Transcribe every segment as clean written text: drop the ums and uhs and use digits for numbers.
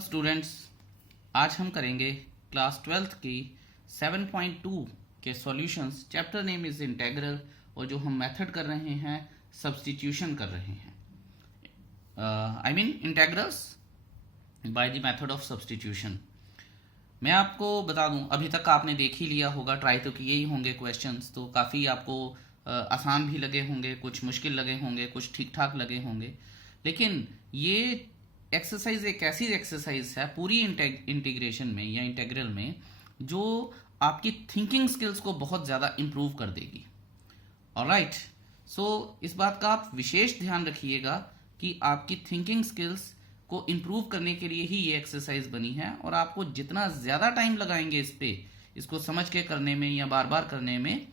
Students, आज हम करेंगे क्लास 12th की 7.2 के solutions. Chapter name is integral और जो हम मेथड कर रहे हैं सब्स्टिट्यूशन कर रहे हैं। I mean integrals by the method of substitution. मैं आपको बता दूं, अभी तक आपने देख ही लिया होगा, ट्राई तो किए ही होंगे क्वेश्चंस, तो काफ़ी आपको आसान भी लगे होंगे, कुछ मुश्किल लगे होंगे, कुछ ठीक ठाक लगे होंगे। लेकिन ये एक्सरसाइज एक ऐसी एक्सरसाइज है पूरी इंटीग्रेशन में या इंटेग्रल में जो आपकी थिंकिंग स्किल्स को बहुत ज़्यादा इम्प्रूव कर देगी। ऑलराइट, सो इस बात का आप विशेष ध्यान रखिएगा कि आपकी थिंकिंग स्किल्स को इम्प्रूव करने के लिए ही ये एक्सरसाइज बनी है, और आपको जितना ज़्यादा टाइम लगाएंगे इस पे, इसको समझ के करने में या बार बार करने में,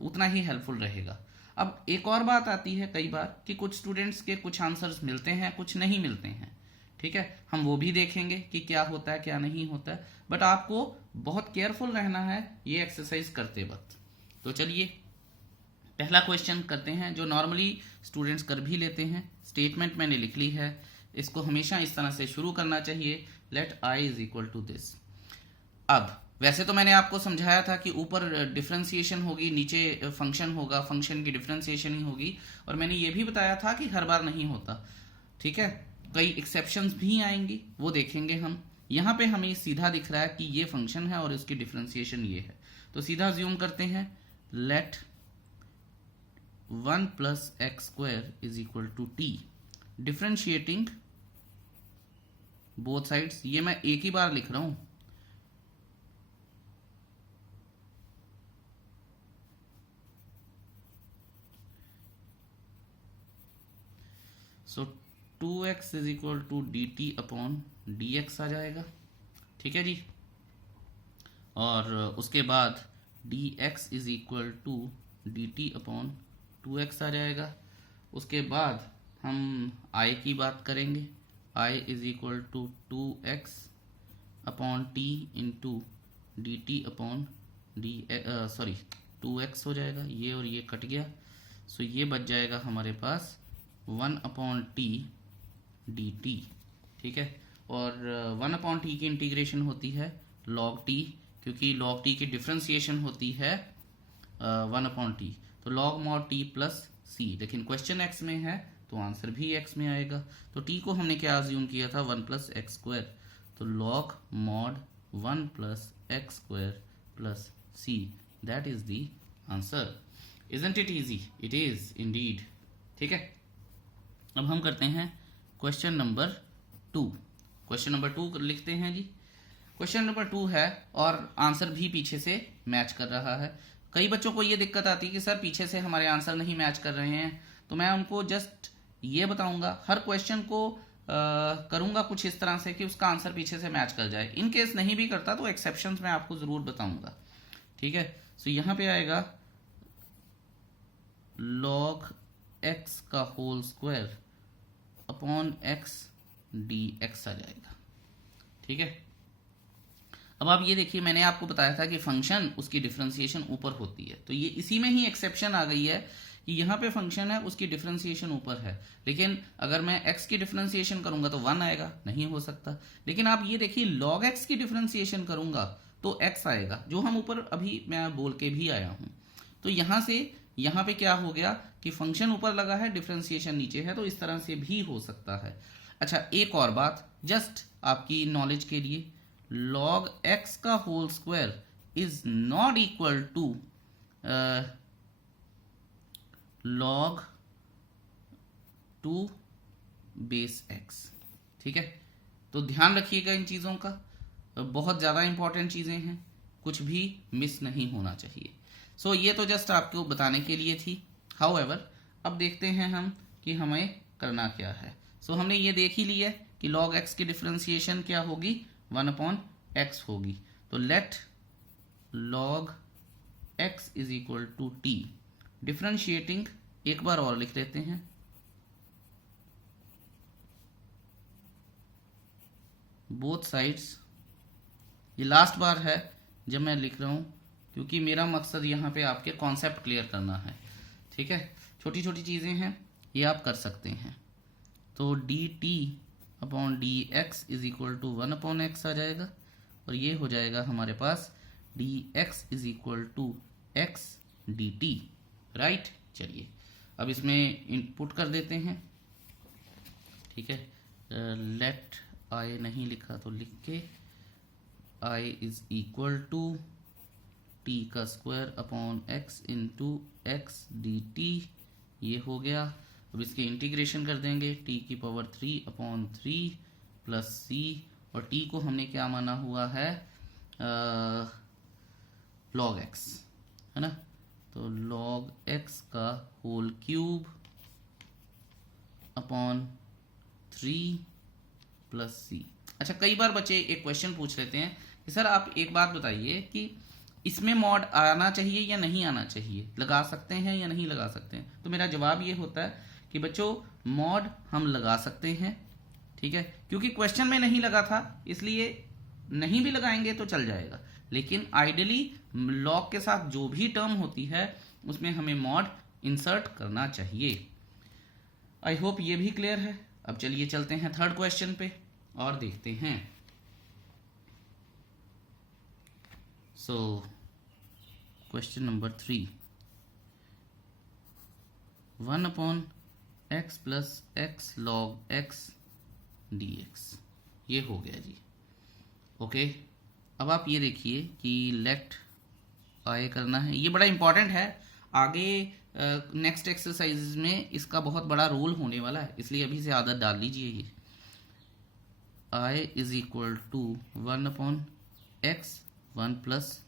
उतना ही हेल्पफुल रहेगा। अब एक और बात आती है कई बार कि कुछ स्टूडेंट्स के कुछ आंसर्स मिलते हैं, कुछ नहीं मिलते हैं। ठीक है, हम वो भी देखेंगे कि क्या होता है क्या नहीं होता है, बट आपको बहुत केयरफुल रहना है ये एक्सरसाइज करते वक्त। तो चलिए पहला क्वेश्चन करते हैं, जो नॉर्मली स्टूडेंट्स कर भी लेते हैं। स्टेटमेंट मैंने लिख ली है, इसको हमेशा इस तरह से शुरू करना चाहिए, let I is equal to this. अब वैसे तो मैंने आपको समझाया था कि ऊपर डिफरेंशिएशन होगी, नीचे फंक्शन होगा, फंक्शन की डिफरेंशिएशन ही होगी, और मैंने ये भी बताया था कि हर बार नहीं होता। ठीक है, कई एक्सेप्शंस भी आएंगी, वो देखेंगे हम। यहाँ पे हमें सीधा दिख रहा है कि ये फंक्शन है और इसकी डिफरेंशिएशन ये है, तो सीधा ज्यूम करते हैं, let 1 plus x square is equal to t, differentiating both sides. ये मैं एक ही बार लिख रहा हूं, so 2x is equal to d t upon d x आ जाएगा। ठीक है जी, और उसके बाद d x is equal to d t upon 2x आ जाएगा। उसके बाद हम i की बात करेंगे, i is equal to 2x upon t into d t upon D, sorry 2x हो जाएगा, ये और ये कट गया, सो ये बच जाएगा हमारे पास 1 अपॉन टी डी टी। ठीक है, और 1 अपॉन टी की इंटीग्रेशन होती है log t, क्योंकि log t की डिफरेंशिएशन होती है 1 अपॉन टी, तो log mod t प्लस सी। लेकिन क्वेश्चन x में है तो आंसर भी x में आएगा। तो t को हमने क्या अज्यूम किया था, 1 प्लस एक्स स्क्वायर, तो log mod 1 plus x square plus c, that is the answer. Isn't it easy? It is indeed. ठीक है, अब हम करते हैं क्वेश्चन नंबर 2। क्वेश्चन नंबर 2 लिखते हैं जी। क्वेश्चन नंबर 2 है और आंसर भी पीछे से मैच कर रहा है। कई बच्चों को ये दिक्कत आती है कि सर पीछे से हमारे आंसर नहीं मैच कर रहे हैं, तो मैं उनको जस्ट ये बताऊंगा, हर क्वेश्चन को करूंगा कुछ इस तरह से कि उसका आंसर पीछे से मैच कर जाए। इन केस नहीं भी करता तो एक्सेप्शंस मैं आपको जरूर बताऊंगा। ठीक है, सो यहां पे आएगा log x का whole square upon x d x आ जाएगा। ठीक है, अब आप ये देखिए, मैंने आपको बताया था कि फंक्शन उसकी डिफरेंशिएशन ऊपर होती है, तो ये इसी में ही एक्सेप्शन आ गई है कि यहाँ पे फंक्शन है उसकी डिफरेंशिएशन ऊपर है, लेकिन अगर मैं x की डिफरेंशिएशन करूंगा तो 1 आएगा, नहीं हो सकता। लेकिन आप ये देखिए, log x की डिफरेंशिएशन करूंगा तो x आएगा, जो हम ऊपर अभी मैं बोल के भी आया हूं। तो यहां से यहाँ पे क्या हो गया कि फंक्शन ऊपर लगा है, डिफरेंशिएशन नीचे है, तो इस तरह से भी हो सकता है। अच्छा, एक और बात जस्ट आपकी नॉलेज के लिए, log x का whole square is not equal to log 2 base x। ठीक है, तो ध्यान रखिएगा इन चीज़ों का, बहुत ज़्यादा इंपॉर्टेंट चीज़ें हैं, कुछ भी मिस नहीं होना चाहिए। सो ये तो जस्ट आपको बताने के लिए थी। हाउएवर, अब देखते हैं हम कि हमें करना क्या है। सो हमने ये देख ही लिया कि log x की डिफरेंशिएशन क्या होगी, 1 अपॉन x होगी, तो let log x is equal to t, differentiating एक बार और लिख लेते हैं, बोथ साइड्स। ये लास्ट बार है जब मैं लिख रहा हूं, क्योंकि मेरा मकसद यहाँ पे आपके कॉन्सेप्ट क्लियर करना है। ठीक है, छोटी छोटी चीज़ें हैं, ये आप कर सकते हैं। तो d t upon d x is equal to 1 upon x आ जाएगा, और ये हो जाएगा हमारे पास d x is equal to x d t, right. चलिए अब इसमें इनपुट कर देते हैं, ठीक है। लेट आई नहीं लिखा तो लिख के, आई इज इक्वल टू टी का square upon x into x d t, ये हो गया। अब इसके इंटीग्रेशन कर देंगे, टी की पावर 3 अपॉन 3 प्लस सी, और टी को हमने क्या माना हुआ है, लॉग एक्स, है ना। तो लॉग एक्स का होल क्यूब अपॉन 3 प्लस सी। अच्छा, कई बार बच्चे एक क्वेश्चन पूछ लेते हैं कि सर आप एक बात बताइए कि इसमें मॉड आना चाहिए या नहीं आना चाहिए, लगा सकते हैं या नहीं लगा सकते हैं। तो मेरा जवाब ये होता है कि बच्चों मॉड हम लगा सकते हैं, ठीक है, क्योंकि क्वेश्चन में नहीं लगा था इसलिए नहीं भी लगाएंगे तो चल जाएगा, लेकिन आइडियली लॉग के साथ जो भी टर्म होती है उसमें हमें मॉड इंसर्ट करना चाहिए। आई होप ये भी क्लियर है। अब चलिए चलते हैं थर्ड क्वेश्चन पे और देखते हैं। सो question number 3, 1 upon x plus x log x D x, ये हो गया जी। ओके, अब आप ये देखिए कि लेट आई करना है, ये बड़ा इंपॉर्टेंट है, आगे नेक्स्ट एक्सरसाइज में इसका बहुत बड़ा रोल होने वाला है, इसलिए अभी से आदत डाल लीजिए। ये I is equal to 1 upon x 1 plus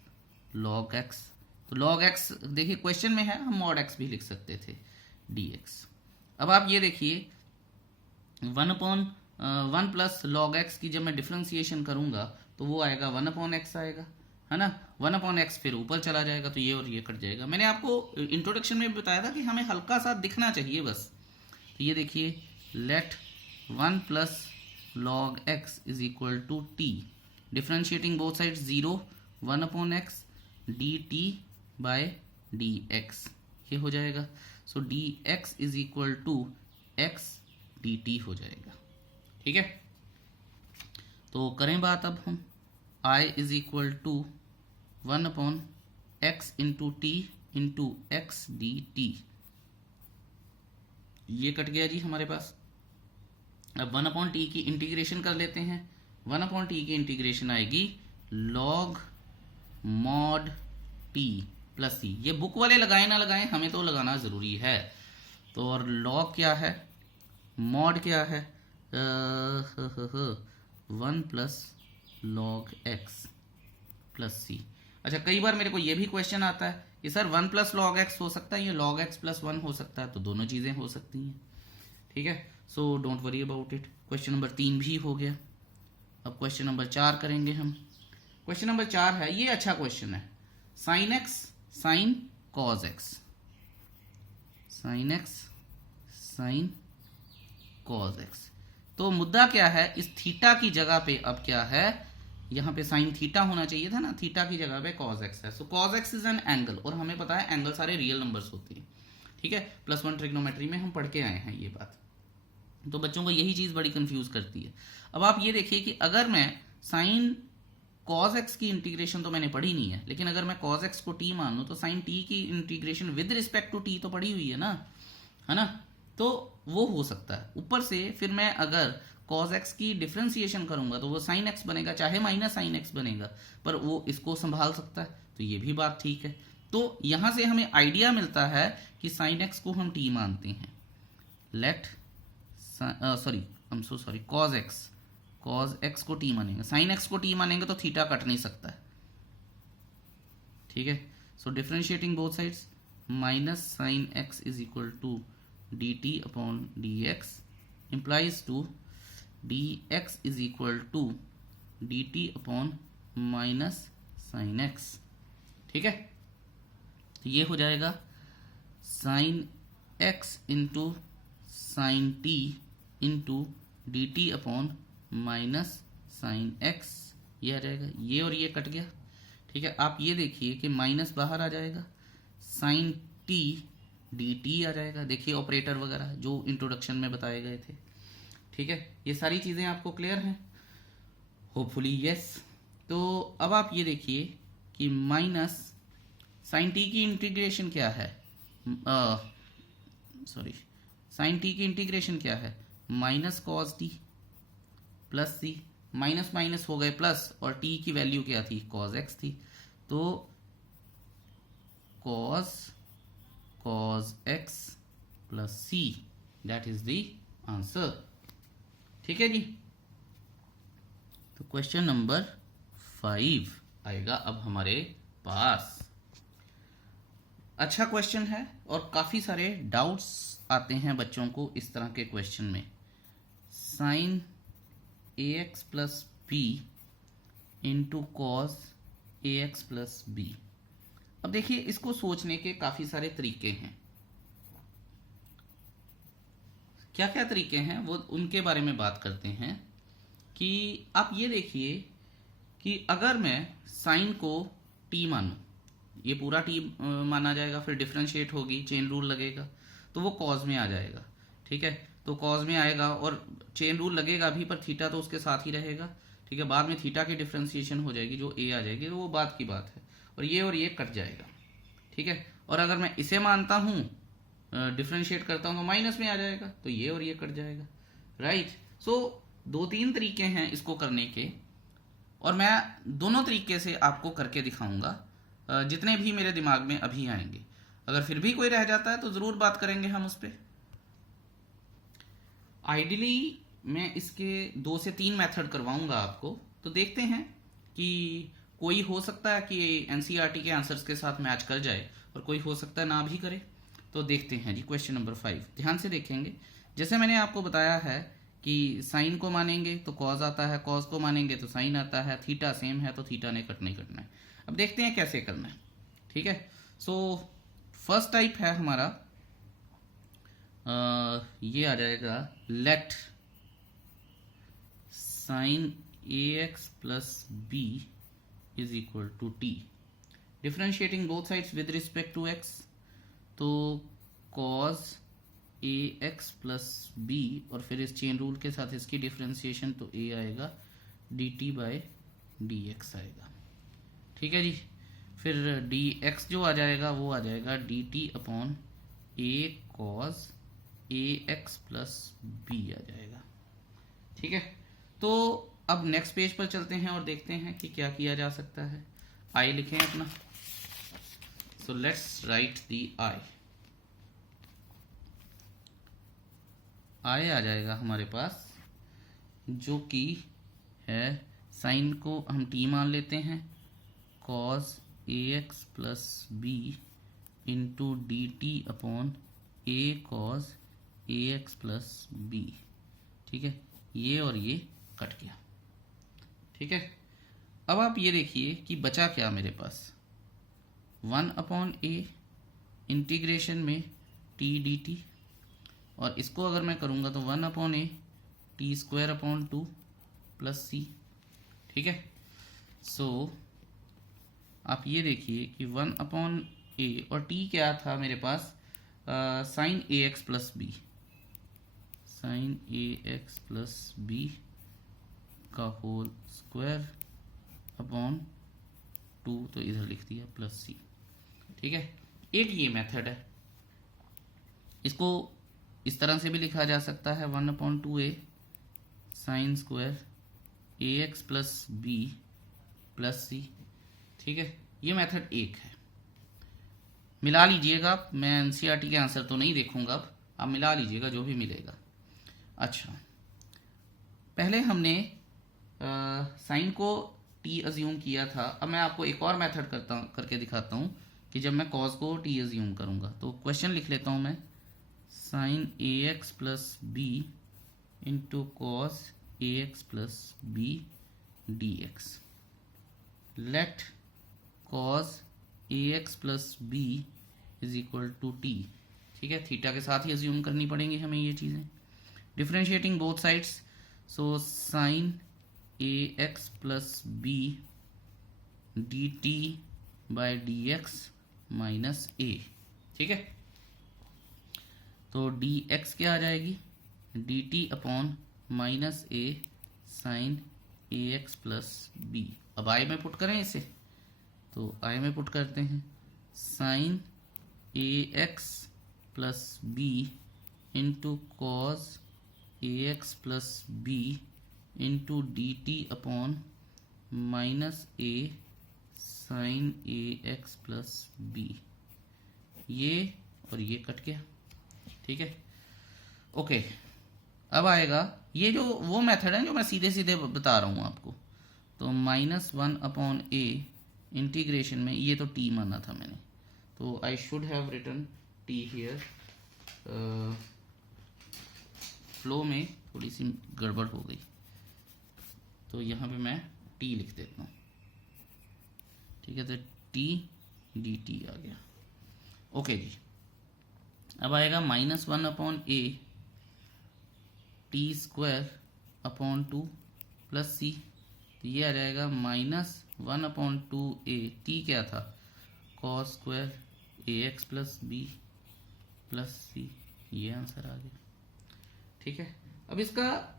log x. तो लॉग एक्स देखिए क्वेश्चन में है, हम मॉड एक्स भी लिख सकते थे, डी एक्स। अब आप ये देखिए 1 अपॉन 1 प्लस लॉग एक्स की जब मैं डिफ्रेंसिएशन करूंगा तो वो आएगा 1 अपॉन एक्स आएगा, है ना। 1 अपॉन एक्स फिर ऊपर चला जाएगा तो ये और ये कट जाएगा। मैंने आपको इंट्रोडक्शन में भी बताया था कि हमें हल्का सा दिखना चाहिए बस। तो ये देखिए let 1 plus log x is equal to t, differentiating both sides 0, 1 upon x d t by d x, ये हो जाएगा। So d x is equal to x d t हो जाएगा, ठीक है। तो करें बात अब हम, I is equal to 1 upon x into t into x d t, ये कट गया जी हमारे पास। अब 1 अपॉन टी की इंटीग्रेशन कर लेते हैं। 1 अपॉन टी की इंटीग्रेशन आएगी लॉग मॉड टी प्लस सी। ये बुक वाले लगाए ना लगाए, हमें तो लगाना जरूरी है। तो और लॉग क्या है, मॉड क्या है, 1 प्लस लॉग एक्स प्लस सी। अच्छा, कई बार मेरे को ये भी क्वेश्चन आता है कि सर 1 प्लस लॉग एक्स हो सकता है या लॉग एक्स प्लस 1 हो सकता है, तो दोनों चीजें हो सकती हैं, ठीक है। So don't worry about it. Question number 3 भी हो गया। अब क्वेश्चन नंबर 4 करेंगे हम। क्वेश्चन नंबर 4 है, ये अच्छा क्वेश्चन है, sine x sign cos x, sine x sign cos x. तो मुद्दा क्या है, इस थीटा की जगह पे अब क्या है, यहाँ पे साइन थीटा होना चाहिए था ना, थीटा की जगह पे कॉज एक्स है। So cos x is an angle, और हमें पता है एंगल सारे रियल नंबर्स होते हैं, ठीक है। +1 ट्रिग्नोमेट्री में हम पढ़ के आए हैं ये बात। तो बच्चों को यही चीज बड़ी कंफ्यूज करती है। अब आप ये देखिए कि अगर मैं साइन कॉज एक्स की इंटीग्रेशन तो मैंने पढ़ी नहीं है, लेकिन अगर मैं कॉज एक्स को टी मान लूं तो साइन टी की integration with respect to t तो पढ़ी हुई है ना, है ना। तो वो हो सकता है। ऊपर से फिर मैं अगर कॉज एक्स की डिफ्रेंसिएशन करूंगा तो वो साइन एक्स बनेगा, चाहे माइनस साइन एक्स बनेगा, पर वो इसको संभाल सकता है, तो ये भी बात ठीक है। तो यहां से हमें आइडिया मिलता है कि साइन एक्स को हम टी मानते हैं। लेट सॉरी कॉज एक्स को टी मानेंगे, साइन एक्स को टी मानेंगे तो थीटा कट नहीं सकता है, ठीक है। So differentiating both sides, minus sine x is equal to d t upon d x implies to d x is equal to d t upon minus sine x, ठीक है। तो ये हो जाएगा sine x into sine t into d t upon minus sine x, ये आ जाएगा, ये और ये कट गया, ठीक है। आप ये देखिए कि माइनस बाहर आ जाएगा, साइन टी डी टी आ जाएगा, देखिए ऑपरेटर वगैरह जो इंट्रोडक्शन में बताए गए थे, ठीक है, ये सारी चीज़ें आपको क्लियर हैं, होपफुली यस। तो अब आप ये देखिए कि माइनस साइन टी की इंटीग्रेशन क्या है, सॉरी साइन टी की इंटीग्रेशन क्या है, माइनस कॉस टी प्लस सी, माइनस माइनस हो गए प्लस, और टी की वैल्यू क्या थी, कॉस एक्स थी, तो cos x plus c, that is the answer. ठीक है जी, तो क्वेश्चन नंबर 5 आएगा अब हमारे पास। अच्छा क्वेश्चन है और काफी सारे डाउट्स आते हैं बच्चों को इस तरह के क्वेश्चन में। Sine a x plus b into cos a x plus b. अब देखिए, इसको सोचने के काफी सारे तरीके हैं। क्या क्या तरीके हैं वो उनके बारे में बात करते हैं। कि आप ये देखिए कि अगर मैं साइन को टी मानूं, ये पूरा टी माना जाएगा, फिर डिफरेंशिएट होगी, चेन रूल लगेगा, तो वो कॉज में आ जाएगा। ठीक है, तो कॉज में आएगा और चेन रूल लगेगा भी, पर थीटा तो उसके साथ ही रहेगा। ठीक है, बाद में थीटा की डिफरेंशिएशन हो जाएगी, जो ए आ जाएगी, तो वो बात की बात है, और ये कट जाएगा। ठीक है, और अगर मैं इसे मानता हूं, डिफरेंशिएट करता हूं, तो माइनस में आ जाएगा, तो ये और ये कट जाएगा। राइट, सो 2-3 तरीके हैं इसको करने के, और मैं दोनों तरीके से आपको करके दिखाऊंगा, जितने भी मेरे दिमाग में अभी आएंगे। अगर फिर भी कोई रह जाता है तो जरूर बात करेंगे हम उस पर। आइडियली मैं इसके 2 से 3 मेथड करवाऊंगा आपको, तो देखते हैं कि कोई हो सकता है कि एनसीईआरटी के आंसर्स के साथ मैच कर जाए, और कोई हो सकता है ना भी करे। तो देखते हैं जी, क्वेश्चन नंबर 5 ध्यान से देखेंगे। जैसे मैंने आपको बताया है कि साइन को मानेंगे तो कॉस आता है, कॉस को मानेंगे तो साइन आता है, थीटा सेम है तो थीटा ने कट नहीं कटना है। अब देखते हैं कैसे करना है। ठीक है, सो फर्स्ट टाइप है हमारा, ये आ जाएगा, let sine a x plus b is equal to t, differentiating both sides with respect to x, तो cos a x plus b, और फिर इस चेन रूल के साथ इसकी डिफरेंशिएशन, तो a आएगा dt बाय डी एक्स आएगा। ठीक है जी, फिर dx जो आ जाएगा वो आ जाएगा dt अपॉन a cos a x plus b आ जाएगा। ठीक है, तो अब नेक्स्ट पेज पर चलते हैं और देखते हैं कि क्या किया जा सकता है। आई लिखें अपना, सो लेट्स राइट दी आई आ जाएगा हमारे पास, जो कि है साइन को हम टी मान लेते हैं, cos a x plus b into d t upon a cos a x plus b. ठीक है, ये और ये कट गया। ठीक है, अब आप ये देखिए कि बचा क्या मेरे पास, 1 अपॉन ए इंटीग्रेशन में टी डी टी, और इसको अगर मैं करूँगा तो 1 upon a t square upon 2 plus c. ठीक है, सो आप ये देखिए कि 1 अपॉन ए, और टी क्या था मेरे पास, sign a x plus B, sign a x plus B का होल स्क्वायर अपॉन 2, तो इधर लिख दिया प्लस सी। ठीक है, एक ये मेथड है। इसको इस तरह से भी लिखा जा सकता है, 1 अपॉन 2 ए साइन स्क्वायर ए x plus B plus c. ठीक है, ये मेथड एक है। मिला लीजिएगा, मैं एनसीईआरटी के आंसर तो नहीं देखूंगा, अब आप मिला लीजिएगा जो भी मिलेगा। अच्छा, पहले हमने साइन को टी अज्यूम किया था, अब मैं आपको एक और मेथड करके दिखाता हूँ कि जब मैं कॉस को टी अज्यूम करूँगा। तो क्वेश्चन लिख लेता हूँ मैं, sine a x plus b into cos a x plus b d x, let cos a x plus b is equal to t. ठीक है, थीटा के साथ ही अज्यूम करनी पड़ेंगी हमें ये चीज़ें। Differentiating both sides, so sine a x plus b d t by d x minus a. ठीक है, तो डी एक्स क्या आ जाएगी, d t upon minus a sine a x plus b. अब आई में पुट करें इसे, तो आई में पुट करते हैं sine a x plus b into cos a x plus b into d t upon minus a sine a x plus b. ये और ये कट गया, ठीक है। ओके, अब आएगा ये जो वो मेथड है जो मैं सीधे सीधे बता रहा हूँ आपको, तो -1/a इंटीग्रेशन में ये तो t माना था मैंने, तो I should have written t here. Flow में थोड़ी सी गड़बड़ हो गई, तो यहाँ पे मैं t लिख देता हूँ, ठीक है। तो t dt आ गया। ओके जी, अब आएगा -1/a t² प्लस c, तो ये आ जाएगा -1/2a, t क्या था cos square ax plus b plus c, ये आंसर आ गया, ठीक है। अब इसका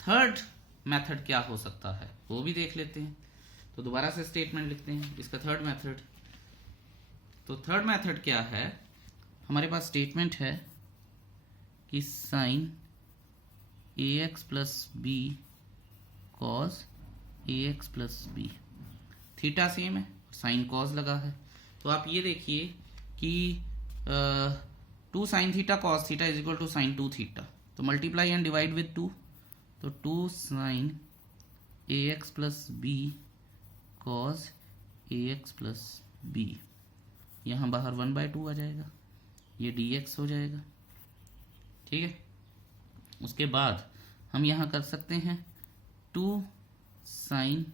थर्ड मेथड क्या हो सकता है वो भी देख लेते हैं, तो दोबारा से स्टेटमेंट लिखते हैं इसका थर्ड मेथड। तो थर्ड मेथड क्या है, हमारे पास स्टेटमेंट है कि sine a x plus b cos a x plus b, theta same है, साइन कॉस लगा है, तो आप ये देखिए कि 2 sine theta cos theta is equal to sine 2 theta, तो मल्टीप्लाई एंड डिवाइड विद 2, तो 2 sine a x plus b cos a x plus b, यहाँ बाहर 1/2 आ जाएगा, ये dx हो जाएगा, ठीक है। उसके बाद हम यहाँ कर सकते हैं 2 साइन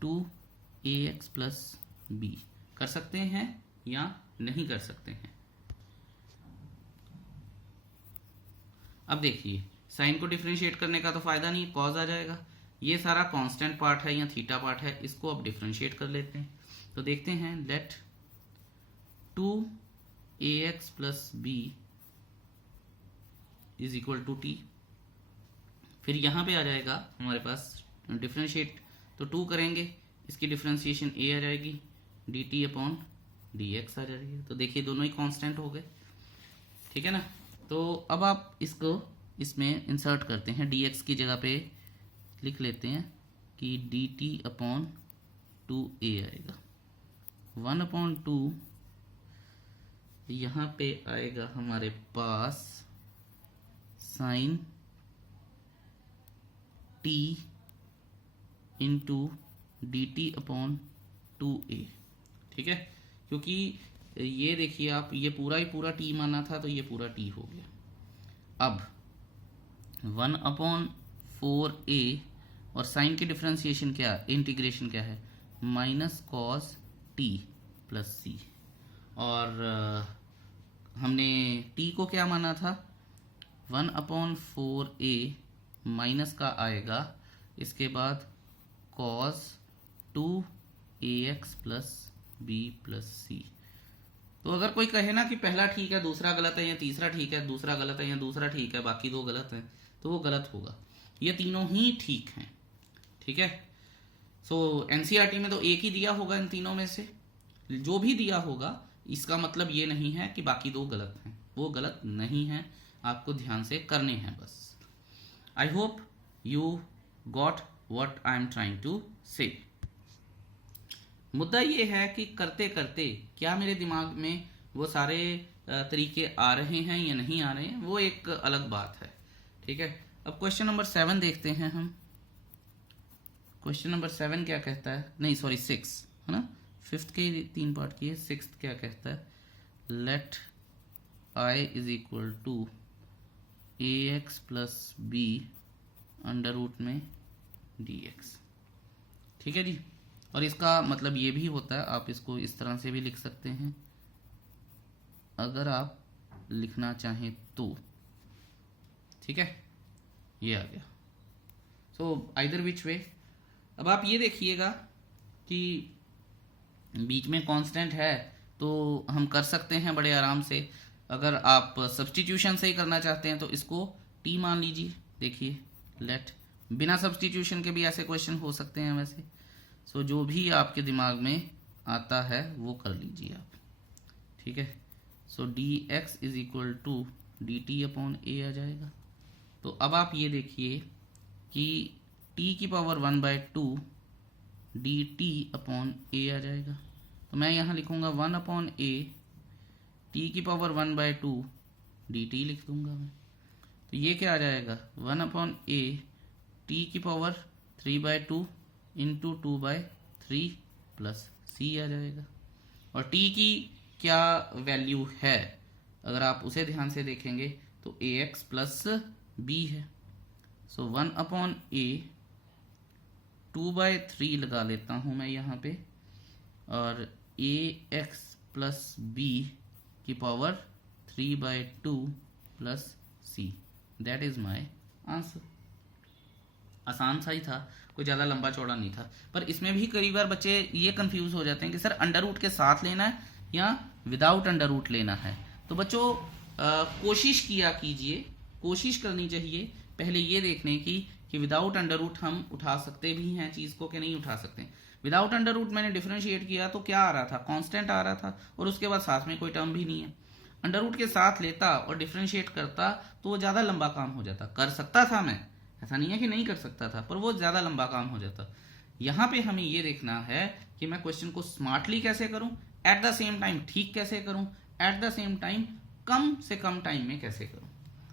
2ax प्लस बी, कर सकते हैं या नहीं कर सकते हैं। अब देखिए साइन को डिफरेंशिएट करने का तो फायदा नहीं, कॉज आ जाएगा, ये सारा कांस्टेंट पार्ट है या थीटा पार्ट है, इसको अब डिफरेंशिएट कर लेते हैं। तो देखते हैं, let 2ax plus b is equal to t, फिर यहाँ पे आ जाएगा हमारे पास डिफरेंशिएट, तो 2 करेंगे, इसकी डिफरेंशिएशन a आ जाएगी, dt अपॉन dx आ जाएगी, तो देखिए दोनों ही कांस्टेंट हो गए, ठीक है ना। तो अब आप इसको इसमें इंसर्ट करते हैं, dx की जगह पे लिख लेते हैं कि dt अपॉन 2a आएगा, 1/2 यहाँ पे आएगा हमारे पास sine t into d t upon 2a, ठीक है, क्योंकि ये देखिए आप, ये पूरा ही पूरा t माना था, तो ये पूरा t हो गया। अब 1/4a और साइन की डिफरेंशिएशन क्या, इंटीग्रेशन क्या है, minus cos t plus c, और हमने t को क्या माना था 1/4a माइनस का आएगा, इसके बाद cos 2ax plus b plus c। तो अगर कोई कहे ना कि पहला ठीक है दूसरा गलत है, या तीसरा ठीक है दूसरा गलत है, या दूसरा ठीक है बाकी 2 गलत हैं, तो वो गलत होगा, ये तीनों ही ठीक हैं, ठीक है। सो एनसीईआरटी में तो एक ही दिया होगा इन तीनों में से, जो भी दिया होगा इसका मतलब ये नहीं है कि बाकी 2 गलत हैं, वो गलत नहीं है, आपको ध्यान से करने हैं बस। I hope you got what I am trying to say. मुद्दा ये है कि करते करते क्या मेरे दिमाग में वो सारे तरीके आ रहे हैं या नहीं आ रहे हैं, वो एक अलग बात है, ठीक है। अब क्वेश्चन नंबर 7 देखते हैं हम। क्वेश्चन नंबर 7 क्या कहता है, नहीं सॉरी 6 है ना, 5th के 3 पार्ट की है, 6th क्या कहता है, let i is equal to ax plus b under root में dx, ठीक है जी। और इसका मतलब ये भी होता है, आप इसको इस तरह से भी लिख सकते हैं अगर आप लिखना चाहें तो, ठीक है, ये आ गया। सो आइदर विच वे। अब आप ये देखिएगा कि बीच में कांस्टेंट है तो हम कर सकते हैं बड़े आराम से। अगर आप सब्स्टिट्यूशन से ही करना चाहते हैं तो इसको t मान लीजिए, देखिए लेट, बिना सब्सटीट्यूशन के भी ऐसे क्वेश्चन हो सकते हैं वैसे। सो जो भी आपके दिमाग में आता है वो कर लीजिए आप, ठीक है। So d x is equal to d t upon a आ जाएगा। तो अब आप ये देखिए कि t की power 1/2 d t upon a आ जाएगा। तो मैं यहाँ लिखूँगा 1 अपॉन ए टी की पावर 1/2 डी टी लिख दूंगा मैं। तो ये क्या आ जाएगा 1 अपॉन ए टी की पावर 3/2 इंटू 2/3 प्लस सी आ जाएगा। और t की क्या वैल्यू है अगर आप उसे ध्यान से देखेंगे तो ए एक्स प्लस बी है। सो 1 अपॉन ए 2/3 लगा लेता हूँ मैं यहाँ पे, और ए एक्स प्लस बी की power 3/2 plus c, that is my answer. आसान सा ही था, कोई ज़्यादा लंबा चौड़ा नहीं था। पर इसमें भी कई बार बच्चे ये कंफ्यूज हो जाते हैं कि सर अंडर रूट के साथ लेना है या विदाउट अंडर रूट लेना है। तो बच्चों कोशिश किया कीजिए, कोशिश करनी चाहिए पहले ये देखने की कि विदाउट अंडर रूट हम उठा सकते भी हैं चीज़ को कि नहीं उठा सकते। विदाउट अंडर रूट मैंने डिफरेंशिएट किया तो क्या आ रहा था, कांस्टेंट आ रहा था, और उसके बाद साथ में कोई टर्म भी नहीं है। अंडर रूट के साथ लेता और डिफरेंशिएट करता तो वो ज़्यादा लंबा काम हो जाता। कर सकता था मैं, ऐसा नहीं है कि नहीं कर सकता था, पर वो ज़्यादा लंबा काम हो जाता। यहाँ पे हमें ये देखना है कि मैं क्वेश्चन को स्मार्टली कैसे करूँ, एट द सेम टाइम ठीक कैसे करूँ, एट द सेम टाइम कम से कम टाइम में कैसे करूँ।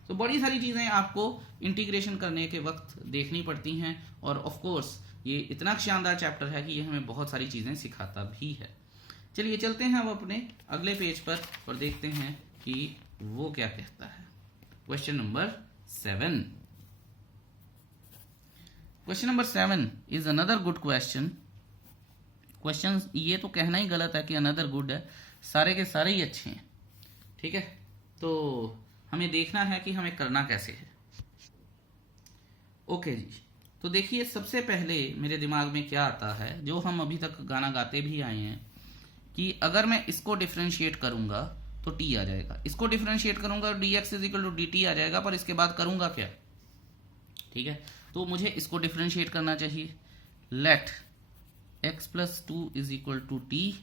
तो बड़ी सारी चीज़ें आपको इंटीग्रेशन करने के वक्त देखनी पड़ती हैं, और ऑफ कोर्स ये इतना शानदार चैप्टर है कि ये हमें बहुत सारी चीज़ें सिखाता भी है। चलिए चलते हैं अब अपने अगले पेज पर और देखते हैं कि वो क्या कहता है। Question number 7। Question number 7 is another good question. Question ये तो कहना ही गलत है कि अनदर गुड है, सारे के सारे ही अच्छे हैं, ठीक है। तो हमें देखना है कि हमें करना कैसे है। ओके जी, तो देखिए सबसे पहले मेरे दिमाग में क्या आता है, जो हम अभी तक गाना गाते भी आए हैं, कि अगर मैं इसको डिफरेंशिएट करूंगा तो t आ जाएगा, इसको डिफरेंशिएट करूंगा d x is equal to d t आ जाएगा, पर इसके बाद करूंगा क्या, ठीक है। तो मुझे इसको डिफरेंशिएट करना चाहिए। Let x plus 2 is equal to t,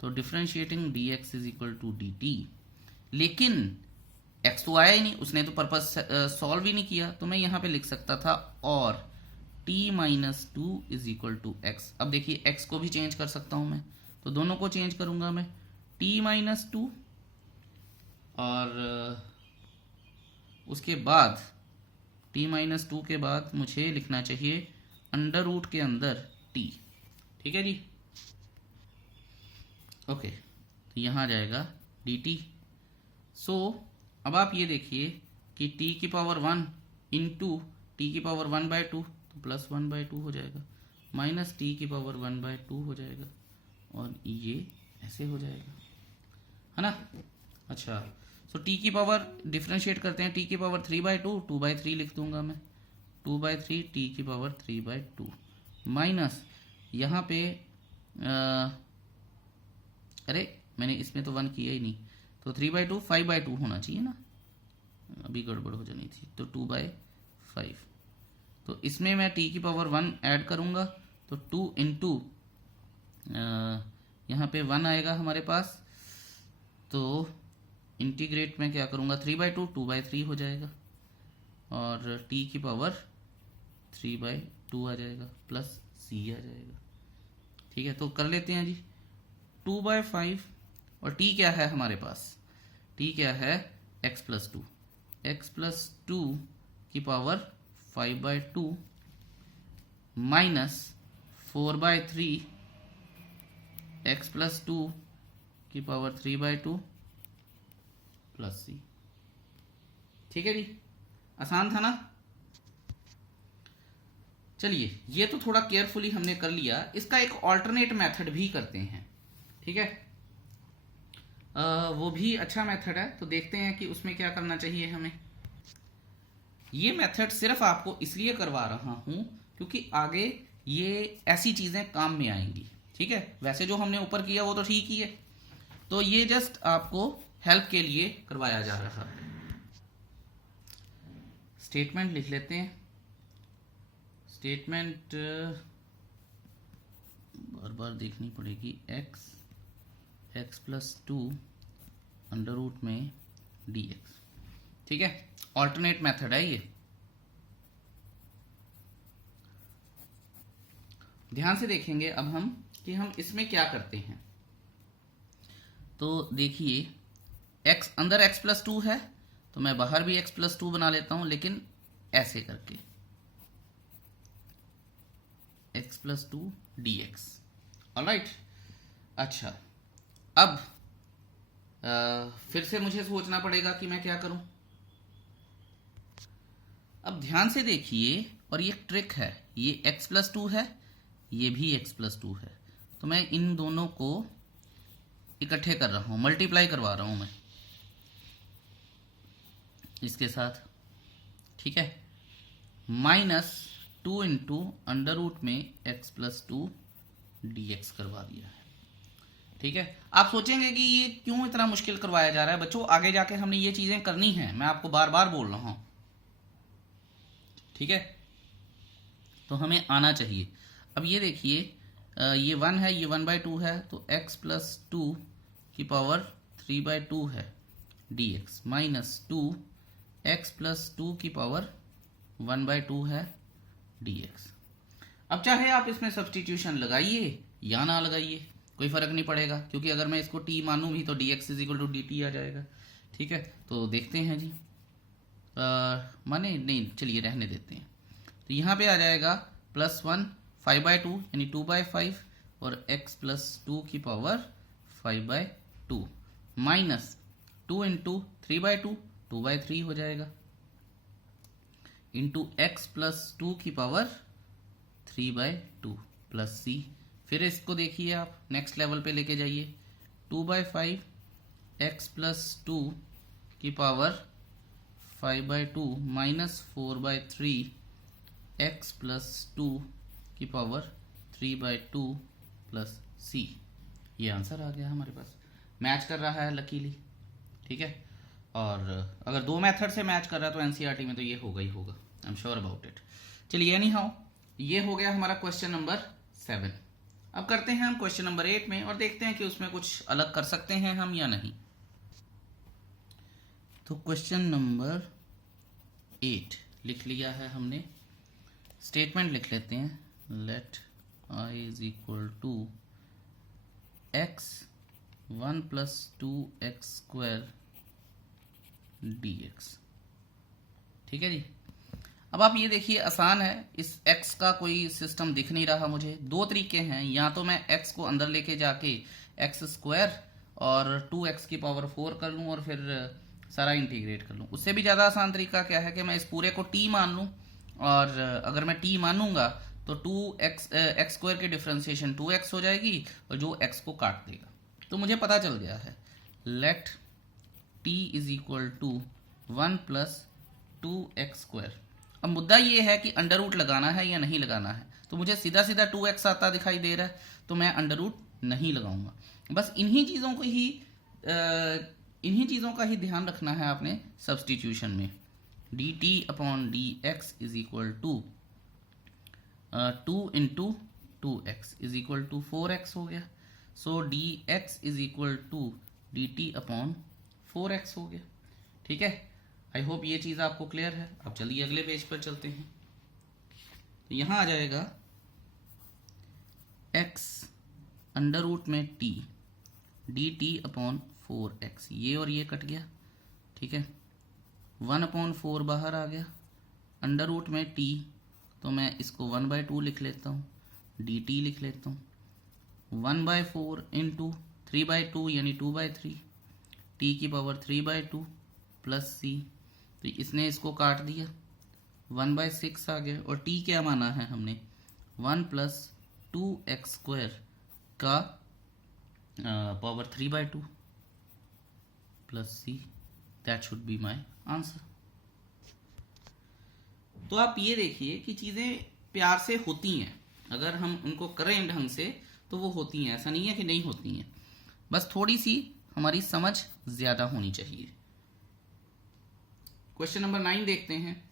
तो differentiating d x is equal to d t. लेकिन x तो आया ही नहीं, उसने तो पर्पस सॉल्व ही नहीं किया, तो मैं यहाँ पे लिख सकता था और t minus 2 is equal to x. अब देखिए x को भी चेंज कर सकता हूँ मैं, तो दोनों को चेंज करूंगा मैं, t माइनस 2 और उसके बाद t माइनस 2 के बाद मुझे लिखना चाहिए अंडर रूट के अंदर t, ठीक है जी। ओके, तो यहाँ जाएगा dt। सो अब आप ये देखिए कि t की पावर 1 इंटू टी की पावर 1/2 तो प्लस 1/2 हो जाएगा, माइनस टी की पावर 1/2 हो जाएगा, और ये ऐसे हो जाएगा, है ना। अच्छा, सो t की पावर डिफरेंशिएट करते हैं, t की पावर 3/2 2/3 लिख दूंगा मैं, 2/3 t की पावर 3/2 माइनस यहाँ पे अरे मैंने इसमें तो 1 किया ही नहीं, तो 3/2 5/2 होना चाहिए ना, अभी गड़बड़ हो जानी थी, तो 2/5। तो इसमें मैं t की पावर 1 ऐड करूँगा तो 2 इंटू यहाँ पे 1 आएगा हमारे पास, तो इंटीग्रेट में क्या करूँगा 3/2 2/3 हो जाएगा, और t की पावर 3/2 आ जाएगा प्लस c आ जाएगा, ठीक है। तो कर लेते हैं जी 2/5, और t क्या है हमारे पास, t क्या है x प्लस 2, x प्लस 2 की पावर 5/2 माइनस 4/3 x प्लस 2 की पावर 3/2 प्लस c, ठीक है जी। आसान था ना। चलिए ये तो थोड़ा केयरफुली हमने कर लिया, इसका एक ऑल्टरनेट मेथड भी करते हैं, ठीक है। वो भी अच्छा मेथड है, तो देखते हैं कि उसमें क्या करना चाहिए हमें। ये मेथड सिर्फ आपको इसलिए करवा रहा हूं क्योंकि आगे ये ऐसी चीजें काम में आएंगी, ठीक है। वैसे जो हमने ऊपर किया वो तो ठीक ही है, तो ये जस्ट आपको हेल्प के लिए करवाया जा रहा है। स्टेटमेंट लिख लेते हैं, स्टेटमेंट बार बार देखनी पड़ेगी। एक्स प्लस 2 अंडर रूट में dx, ठीक है, ऑल्टरनेट मेथड है ये। ध्यान से देखेंगे अब हम कि हम इसमें क्या करते हैं। तो देखिए x अंदर x प्लस 2 है तो मैं बाहर भी x प्लस 2 बना लेता हूं, लेकिन ऐसे करके x प्लस 2 dx। ऑलराइट, अच्छा अब फिर से मुझे सोचना पड़ेगा कि मैं क्या करूं। अब ध्यान से देखिए, और ये ट्रिक है, ये x प्लस 2 है, ये भी x प्लस 2 है, तो मैं इन दोनों को इकट्ठे कर रहा हूं, मल्टीप्लाई करवा रहा हूं मैं इसके साथ, ठीक है। -2 इंटू अंडर रूट में x प्लस 2 dx करवा दिया है, ठीक है। आप सोचेंगे कि ये क्यों इतना मुश्किल करवाया जा रहा है। बच्चों आगे जाके हमने ये चीजें करनी है, मैं आपको बार बार बोल रहा हूं, ठीक है, तो हमें आना चाहिए। अब ये देखिए ये 1 है, ये 1/2 है, तो x प्लस 2 की पावर 3/2 है dx, -2 x प्लस 2 की पावर 1/2 है dx। अब चाहे आप इसमें सब्सटीट्यूशन लगाइए या ना लगाइए, कोई फर्क नहीं पड़ेगा, क्योंकि अगर मैं इसको t मानूं भी तो dx = dt आ जाएगा, ठीक है। तो देखते हैं जी, माने नहीं, चलिए रहने देते हैं। तो यहाँ पे आ जाएगा +1 5/2 यानी 2/5 और x प्लस 2 की पावर 5/2 -2 इंटू 3/2 2/3 हो जाएगा, इंटू x प्लस 2 की पावर 3/2 प्लस c। फिर इसको देखिए आप नेक्स्ट लेवल पे लेके जाइए, 2/5 x प्लस 2 की पावर 5/2 -4/3 x प्लस 2 की पावर 3/2 प्लस c। ये आंसर आ गया हमारे पास, मैच कर रहा है लकीली, ठीक है। और अगर दो मेथड से मैच कर रहा है तो एनसीईआरटी में तो ये होगा ही होगा, I am sure about it. चलिए एनी हाउ, ये हो गया हमारा क्वेश्चन नंबर 7। अब करते हैं हम क्वेश्चन नंबर 8 में और देखते हैं कि उसमें कुछ अलग कर सकते हैं हम या नहीं। तो क्वेश्चन नंबर 8 लिख लिया है हमने, स्टेटमेंट लिख लेते हैं, late I = x 1 + 2x² dx, ठीक है जी। अब आप ये देखिए, आसान है, इस x का कोई सिस्टम दिख नहीं रहा मुझे। दो तरीके हैं, या तो मैं x को अंदर लेके जाके x² और 2x की पावर 4 कर लूं और फिर सारा इंटीग्रेट कर लूं। उससे भी ज़्यादा आसान तरीका क्या है कि मैं इस पूरे को t मान लूं, और अगर मैं t मानूंगा तो 2x की डिफरेंशिएशन 2x हो जाएगी और जो x को काट देगा। तो मुझे पता चल गया है, लेट t = 1 + 2x²। अब मुद्दा ये है कि अंडर रूट लगाना है या नहीं लगाना है। तो मुझे सीधा सीधा 2x आता दिखाई दे रहा है, तो मैं अंडर रूट नहीं लगाऊंगा। बस इन्हीं चीज़ों का ही ध्यान रखना है आपने सब्सटीट्यूशन में। dt/dx = 2 × 2x = 4x हो गया। सो dx = dt/4x हो गया, ठीक है। आई होप ये चीज़ आपको क्लियर है। अब चलिए अगले पेज पर चलते हैं। तो यहाँ आ जाएगा x अंडर रूट में t dt/4x, ये और ये कट गया, ठीक है। 1/4 बाहर आ गया, अंडर रूट में t, तो मैं इसको 1/2 लिख लेता हूँ, dt लिख लेता हूँ, 1/4 इंटू 3/2 यानी 2/3, t की पावर 3/2 प्लस c। तो इसने इसको काट दिया, 1/6 आ गया, और t क्या माना है हमने, 1 + 2x² का power 3/2 plus c। That should be my answer. तो आप ये देखिए कि चीज़ें प्यार से होती हैं, अगर हम उनको करें ढंग से तो वो होती हैं, ऐसा नहीं है कि नहीं होती हैं, बस थोड़ी सी हमारी समझ ज़्यादा होनी चाहिए। क्वेश्चन नंबर 9 देखते हैं।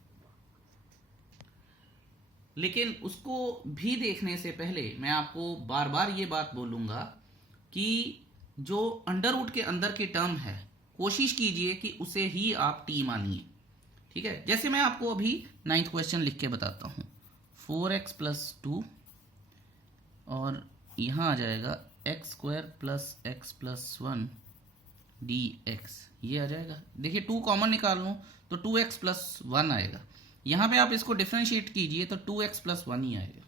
लेकिन उसको भी देखने से पहले मैं आपको बार बार ये बात बोलूंगा कि जो अंडर रूट के अंदर की टर्म है कोशिश कीजिए कि उसे ही आप टी मानिए। ठीक है, जैसे मैं आपको अभी 9th क्वेश्चन लिख के बताता हूं। 4x प्लस 2 और यहां आ जाएगा x square plus x plus 1 D x, ये आ जाएगा। देखिए 2 कॉमन निकाल लूँ तो 2x प्लस 1 आएगा। यहाँ पे आप इसको डिफ्रेंशिएट कीजिए तो 2x प्लस 1 ही आएगा।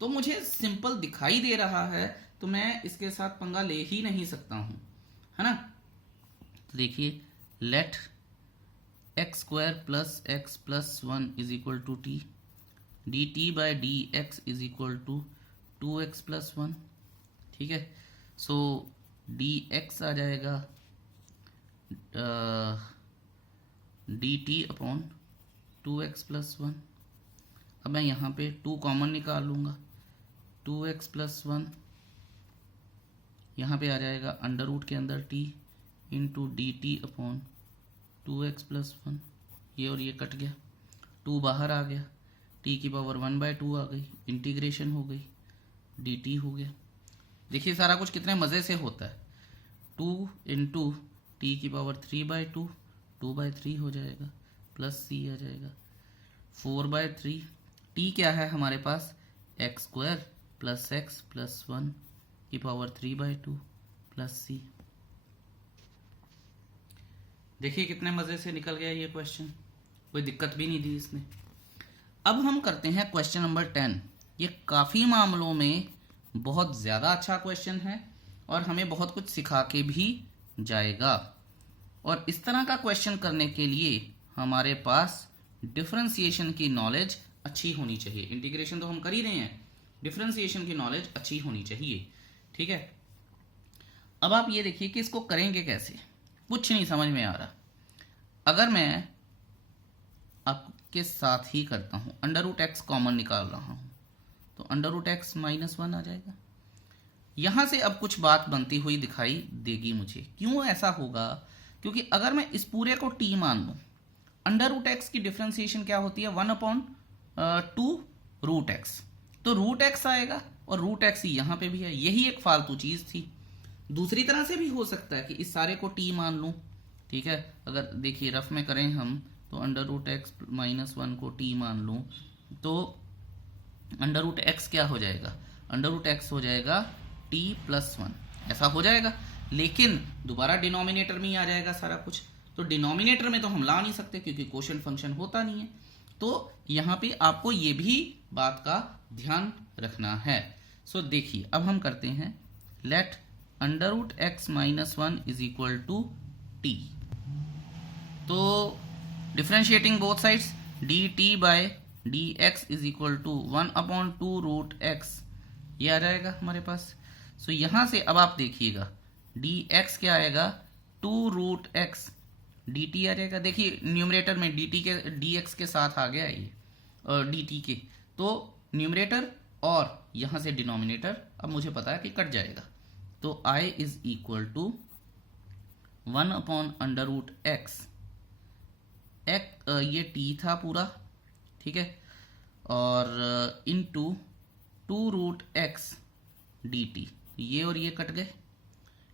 तो मुझे सिंपल दिखाई दे रहा है तो मैं इसके साथ पंगा ले ही नहीं सकता हूँ, है ना। तो देखिए let x square plus x plus 1 is equal to t, d t by d x is equal to 2x plus 1। ठीक है, सो डी एक्स आ जाएगा D t upon 2x plus 1। अब मैं यहाँ पे 2 कॉमन निकाल लूँगा, 2x प्लस 1 यहाँ पे आ जाएगा अंडर रूट के अंदर t into d t upon 2x plus 1। ये और ये कट गया, 2 बाहर आ गया, t की पावर 1/2 आ गई, इंटीग्रेशन हो गई, dt हो गया। देखिए सारा कुछ कितने मज़े से होता है। 2 इंटू टी की पावर 3/2, 2/3 हो जाएगा, प्लस c आ जाएगा 4/3। t क्या है हमारे पास, x square plus x plus 1 की पावर 3/2 प्लस c। देखिए कितने मज़े से निकल गया ये क्वेश्चन, कोई दिक्कत भी नहीं दी इसने। अब हम करते हैं क्वेश्चन नंबर 10। ये काफ़ी मामलों में बहुत ज़्यादा अच्छा क्वेश्चन है और हमें बहुत कुछ सिखा के भी जाएगा। और इस तरह का क्वेश्चन करने के लिए हमारे पास डिफरेंशिएशन की नॉलेज अच्छी होनी चाहिए। इंटीग्रेशन तो हम कर ही रहे हैं, डिफरेंशिएशन की नॉलेज अच्छी होनी चाहिए। ठीक है, अब आप ये देखिए कि इसको करेंगे कैसे, कुछ नहीं समझ में आ रहा। अगर मैं आपके साथ ही करता हूं, अंडर रूट एक्स कॉमन निकाल रहा हूं तो अंडर रूट एक्स माइनस 1 आ जाएगा। यहां से अब कुछ बात बनती हुई दिखाई देगी मुझे। क्यों ऐसा होगा, क्योंकि अगर मैं इस पूरे को टी मान लूं, अंडर रूट एक्स की डिफरेंशिएशन क्या होती है, 1/2 रूट एक्स, तो रूट एक्स आएगा और रूट एक्स ही यहां पे भी है। यही एक फालतू चीज थी। दूसरी तरह से भी हो सकता है कि इस सारे को टी मान लूं। ठीक है, अगर देखिए रफ में करें हम तो अंडर रूट एक्स माइनस 1 को टी मान लूं तो अंडर रूट एक्स क्या हो जाएगा, अंडर रूट एक्स हो जाएगा टी प्लस 1, ऐसा हो जाएगा। लेकिन दोबारा डिनोमिनेटर में ही आ जाएगा सारा कुछ, तो डिनोमिनेटर में तो हम ला नहीं सकते क्योंकि कोशेंट फंक्शन होता नहीं है। तो यहाँ पे आपको ये भी बात का ध्यान रखना है। सो देखिए अब हम करते हैं let under root x minus 1 is equal to t. तो differentiating both sides, d t by d x is equal to 1/2 root x, ये आ जाएगा हमारे पास। सो यहां से अब आप देखिएगा डी एक्स क्या आएगा, 2 रूट एक्स, डी टी आ जाएगा। देखिए न्यूमरेटर में डी टी के डी एक्स के साथ आ गया ये और डी टी के, तो न्यूमरेटर और यहां से डिनोमिनेटर अब मुझे पता है कि कट जाएगा। तो i is equal to under root x, ये t था पूरा, ठीक है, और into 2 root x d t, ये और ये कट गए।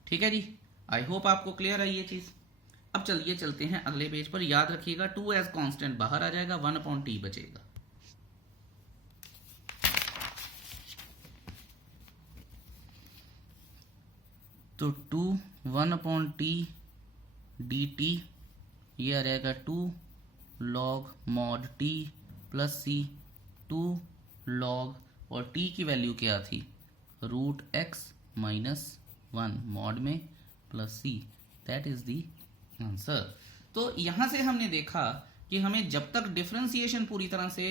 ठीक है जी, आई होप आपको क्लियर है ये चीज। अब चलिए चलते हैं अगले पेज पर। याद रखिएगा 2 एज कांस्टेंट बाहर आ जाएगा, 1/t बचेगा। तो 1/t dt ये आ जाएगा 2 log mod t plus c, 2 log, और t की वैल्यू क्या थी, रूट एक्स माइनस 1 मॉड में plus c, that is the answer. तो यहां से हमने देखा कि हमें जब तक डिफरेंशिएशन पूरी तरह से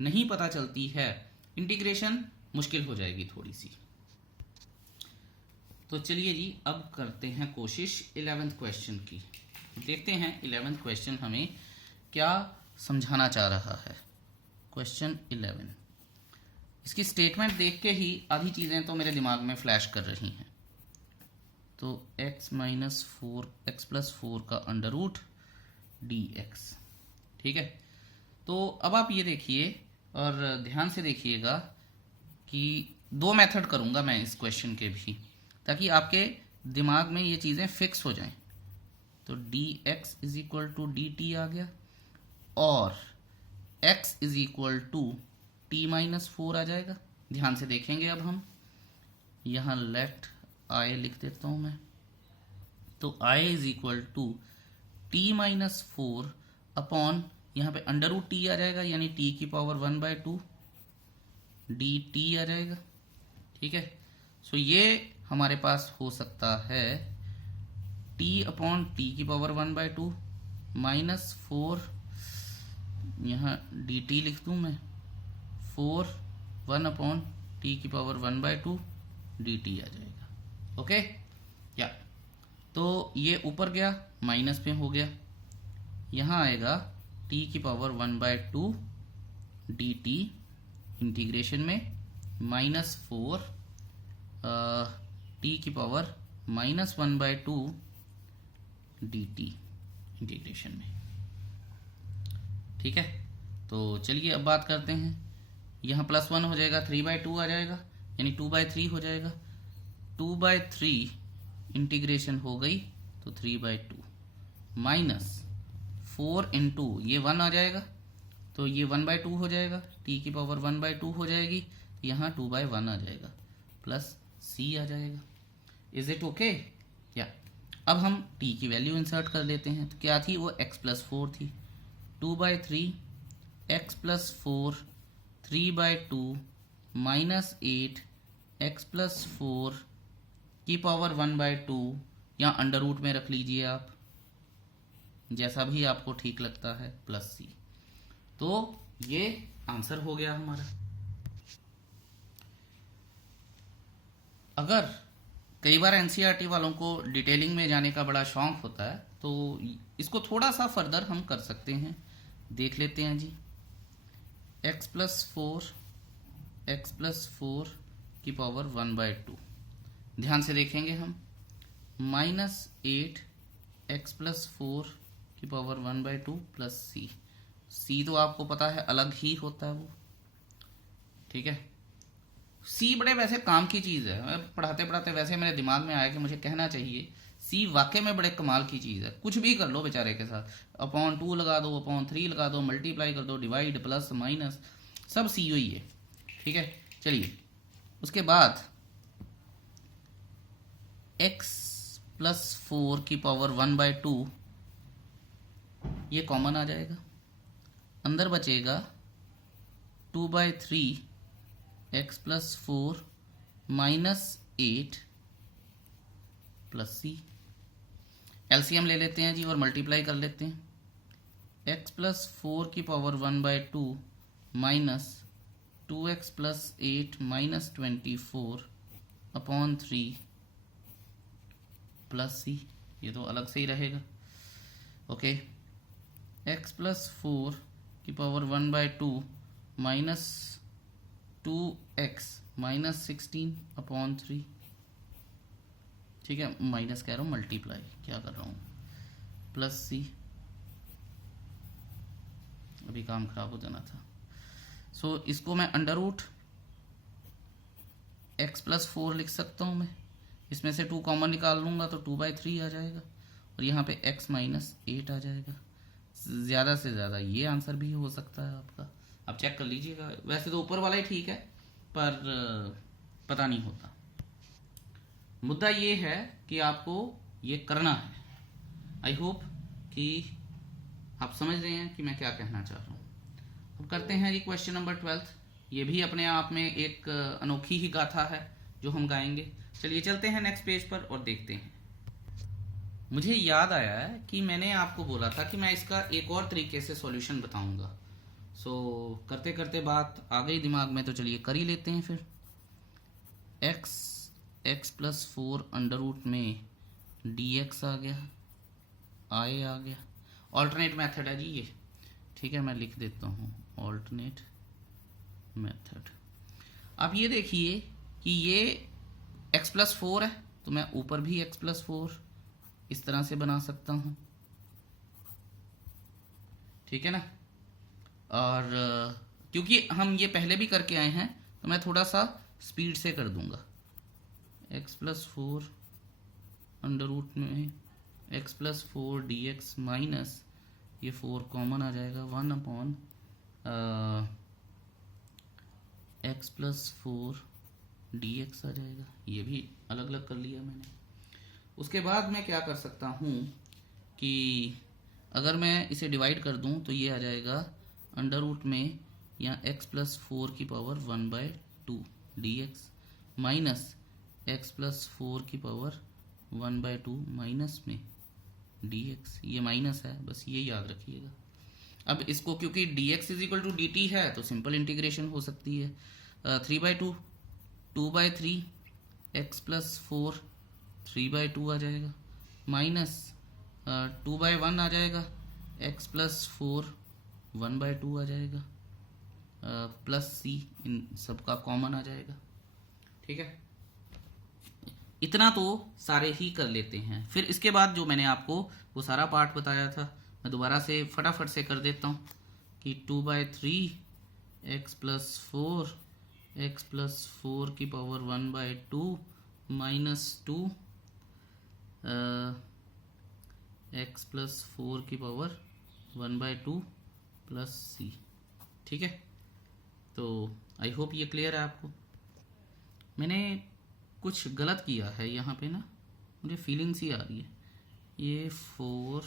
नहीं पता चलती है इंटीग्रेशन मुश्किल हो जाएगी थोड़ी सी। तो चलिए जी अब करते हैं कोशिश 11th क्वेश्चन की। देखते हैं 11th क्वेश्चन हमें क्या समझाना चाह रहा है। क्वेश्चन 11, इसकी स्टेटमेंट देख के ही आधी चीज़ें तो मेरे दिमाग में फ्लैश कर रही हैं। तो x माइनस 4 एक्स प्लस 4 का अंडर रूट डी एक्स, ठीक है। तो अब आप ये देखिए और ध्यान से देखिएगा कि दो मेथड करूँगा मैं इस क्वेश्चन के भी, ताकि आपके दिमाग में ये चीज़ें फिक्स हो जाएं। तो d x is equal to d t आ गया, और x is equal to t minus 4 आ जाएगा। ध्यान से देखेंगे अब हम, यहाँ लेट आई लिख देता हूँ मैं। तो i is equal to t minus 4 upon, यहाँ पे अंडर रूट टी आ जाएगा, यानी t की पावर 1/2 डी टी आ जाएगा। ठीक है, सो ये हमारे पास हो सकता है t अपॉन टी की पावर 1/2 माइनस 4, यहाँ डी टी लिख दूँ मैं, 4 1 अपॉन टी की पावर 1/2 डी टी आ जाएगा। ओके, या तो ये ऊपर गया माइनस में हो गया, यहाँ आएगा t की पावर 1/2 डी टी इंटीग्रेशन में माइनस 4 t की power minus 1/2 d T integration में। ठीक है, तो चलिए अब बात करते हैं। यहाँ +1 हो जाएगा, 3/2 आ जाएगा, यानी 2/3 हो जाएगा। 2/3 इंटीग्रेशन हो गई तो 3/2 माइनस 4 इंटू ये 1 आ जाएगा, तो ये 1/2 हो जाएगा, t की पावर 1/2 हो जाएगी, यहाँ 2/1 आ जाएगा, प्लस c आ जाएगा। Is it okay? या अब हम t की वैल्यू इंसर्ट कर लेते हैं। तो क्या थी वो, x+4 थी। 2/3 x+4 3/2 माइनस 8 x+4 की पावर 1/2, या अंडर रूट में रख लीजिए आप, जैसा भी आपको ठीक लगता है, प्लस c। तो ये आंसर हो गया हमारा। अगर कई बार एनसीईआरटी वालों को डिटेलिंग में जाने का बड़ा शौक होता है, तो इसको थोड़ा सा फर्दर हम कर सकते हैं। देख लेते हैं जी, x+4 की पावर 1/2, ध्यान से देखेंगे हम, माइनस 8 x+4 की पावर 1/2 प्लस c तो आपको पता है अलग ही होता है वो। ठीक है, c बड़े वैसे काम की चीज़ है। मैं पढ़ाते पढ़ाते वैसे मेरे दिमाग में आया कि मुझे कहना चाहिए, c वाकई में बड़े कमाल की चीज़ है। कुछ भी कर लो बेचारे के साथ, अपॉन 2 लगा दो, अपॉन 3 लगा दो, मल्टीप्लाई कर दो, डिवाइड, प्लस माइनस, सब c ही है। ठीक है, चलिए उसके बाद x+4 की पावर 1/2 ये कॉमन आ जाएगा, अंदर बचेगा 2/3 x+4 minus 8 plus c। LCM ले लेते हैं जी और मल्टीप्लाई कर लेते हैं। x+4 की power 1/2 minus 2x + 8 minus 24 upon 3 plus c, ये तो अलग से ही रहेगा। ओके, x+4 की power 1/2 minus 2x minus 16 upon 3। ठीक है, माइनस कह रहा हूँ, मल्टीप्लाई क्या कर रहा हूँ, प्लस c। अभी काम खराब हो जाना था। सो इसको मैं अंडर रूट x+4 लिख सकता हूँ मैं, इसमें से 2 कॉमन निकाल लूँगा तो 2/3 आ जाएगा, और यहाँ पे x माइनस 8 आ जाएगा। ज़्यादा से ज़्यादा ये आंसर भी हो सकता है आपका, आप चेक कर लीजिएगा। वैसे तो ऊपर वाला ही ठीक है, पर पता नहीं होता। मुद्दा ये है कि आपको ये करना है। आई होप कि आप समझ रहे हैं कि मैं क्या कहना चाह रहा हूँ। अब करते हैं जी क्वेश्चन नंबर 12। ये भी अपने आप में एक अनोखी ही गाथा है जो हम गाएंगे। चलिए चलते हैं नेक्स्ट पेज पर और देखते हैं। मुझे याद आया है कि मैंने आपको बोला था कि मैं इसका एक और तरीके से सॉल्यूशन बताऊंगा। सो करते करते बात आ गई दिमाग में, तो चलिए कर ही लेते हैं फिर। x+4 अंडर रूट में dx आ गया, i आ गया। ऑल्टरनेट मेथड है जी ये। ठीक है, मैं लिख देता हूँ ऑल्टरनेट मेथड। अब ये देखिए कि ये x+4 है, तो मैं ऊपर भी x+4 इस तरह से बना सकता हूँ। ठीक है ना, और क्योंकि हम ये पहले भी करके आए हैं तो मैं थोड़ा सा स्पीड से कर दूंगा। x+4 अंडर रूट में x+4 dx माइनस ये 4 कॉमन आ जाएगा 1 x+4 dx आ जाएगा। ये भी अलग अलग कर लिया मैंने। उसके बाद मैं क्या कर सकता हूँ कि अगर मैं इसे डिवाइड कर दूँ तो ये आ जाएगा अंडर रूट में यहाँ x+4 की पावर 1/2 dx माइनस x+4 की पावर 1/2 माइनस में dx। ये माइनस है, बस ये याद रखिएगा। अब इसको क्योंकि dx is equal to dt है तो सिंपल इंटीग्रेशन हो सकती है। 3/2 2/3 x+4 3/2 आ जाएगा माइनस 2/1 आ जाएगा x+4 1/2 आ जाएगा प्लस c इन सबका कॉमन आ जाएगा। ठीक है, इतना तो सारे ही कर लेते हैं। फिर इसके बाद जो मैंने आपको वो सारा पार्ट बताया था मैं दोबारा से फटाफट से कर देता हूँ कि 2/3 x+4 की पावर 1/2 माइनस 2 x+4 की पावर 1/2 प्लस c। ठीक है, तो आई होप ये क्लियर है आपको। मैंने कुछ गलत किया है यहाँ पे ना, मुझे फीलिंग सी आ रही है। ये 4,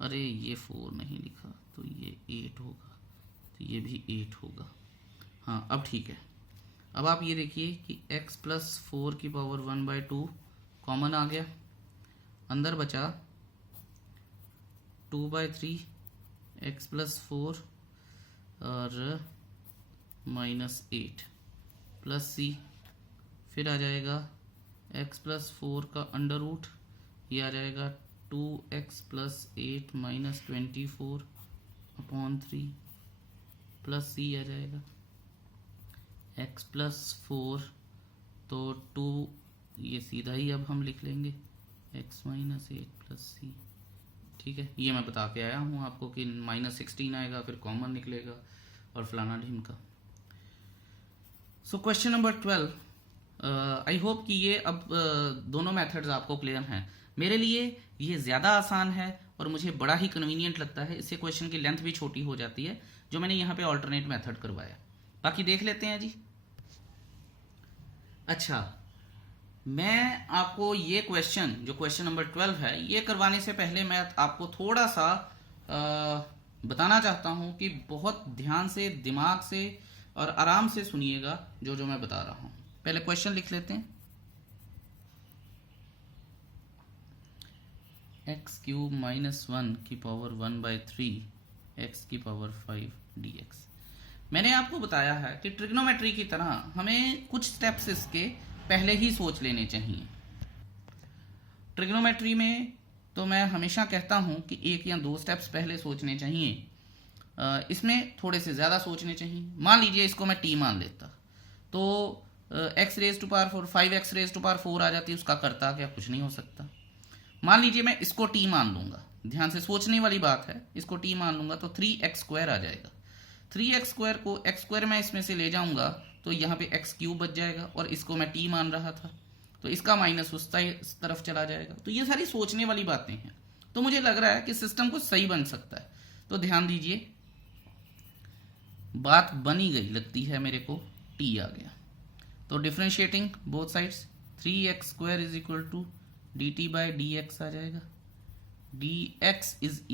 अरे ये 4 नहीं लिखा तो ये 8 होगा, तो ये भी 8 होगा। हाँ अब ठीक है। अब आप ये देखिए कि x+4 की पावर 1/2 कॉमन आ गया, अंदर बचा 2/3 x+4 और माइनस 8 प्लस c। फिर आ जाएगा x+4 का अंडर रूट, ये आ जाएगा 2x + 8 माइनस 24/3 प्लस c आ जाएगा x+4 तो 2, ये सीधा ही अब हम लिख लेंगे x - 8 प्लस c। ठीक है, ये मैं बता के आया हूँ आपको कि -16 आएगा फिर कॉमन निकलेगा और फलाना ढिमका। So question number 12, I hope कि ये अब दोनों मेथड्स आपको क्लियर हैं। मेरे लिए ये ज़्यादा आसान है और मुझे बड़ा ही कन्वीनियंट लगता है, इससे क्वेश्चन की लेंथ भी छोटी हो जाती है जो मैंने यहाँ पे ऑल्टरनेट मेथड करवाया। बाकी देख लेते हैं जी। अच्छा, मैं आपको ये क्वेश्चन जो क्वेश्चन नंबर 12 है ये करवाने से पहले मैं आपको थोड़ा सा बताना चाहता हूँ कि बहुत ध्यान से, दिमाग से और आराम से सुनिएगा जो जो मैं बता रहा हूँ। पहले क्वेश्चन लिख लेते हैं। x³ - 1 की पावर 1/3 x की पावर 5 dx। मैंने आपको बताया है कि ट्रिग्नोमेट्री की तरह हमें कुछ स्टेप्स इसके पहले ही सोच लेने चाहिए। ट्रिग्नोमेट्री में तो मैं हमेशा कहता हूं कि 1 या 2 स्टेप्स पहले सोचने चाहिए, इसमें थोड़े से ज़्यादा सोचने चाहिए। मान लीजिए इसको मैं t मान लेता तो x⁴ 5x⁴ आ जाती, उसका करता क्या, कुछ नहीं हो सकता। मान लीजिए मैं इसको t मान लूंगा, ध्यान से सोचने वाली बात है, इसको t मान लूंगा तो 3x² आ जाएगा। 3x² को x² मैं इसमें से ले जाऊंगा तो यहाँ पे x³ बच जाएगा और इसको मैं t मान रहा था तो इसका माइनस उस तरफ चला जाएगा। तो ये सारी सोचने वाली बातें हैं, तो मुझे लग रहा है कि सिस्टम कुछ सही बन सकता है। तो ध्यान दीजिए, बात बनी गई लगती है मेरे को, t आ गया तो differentiating both sides 3x² = dt/dx आ जाएगा। dx =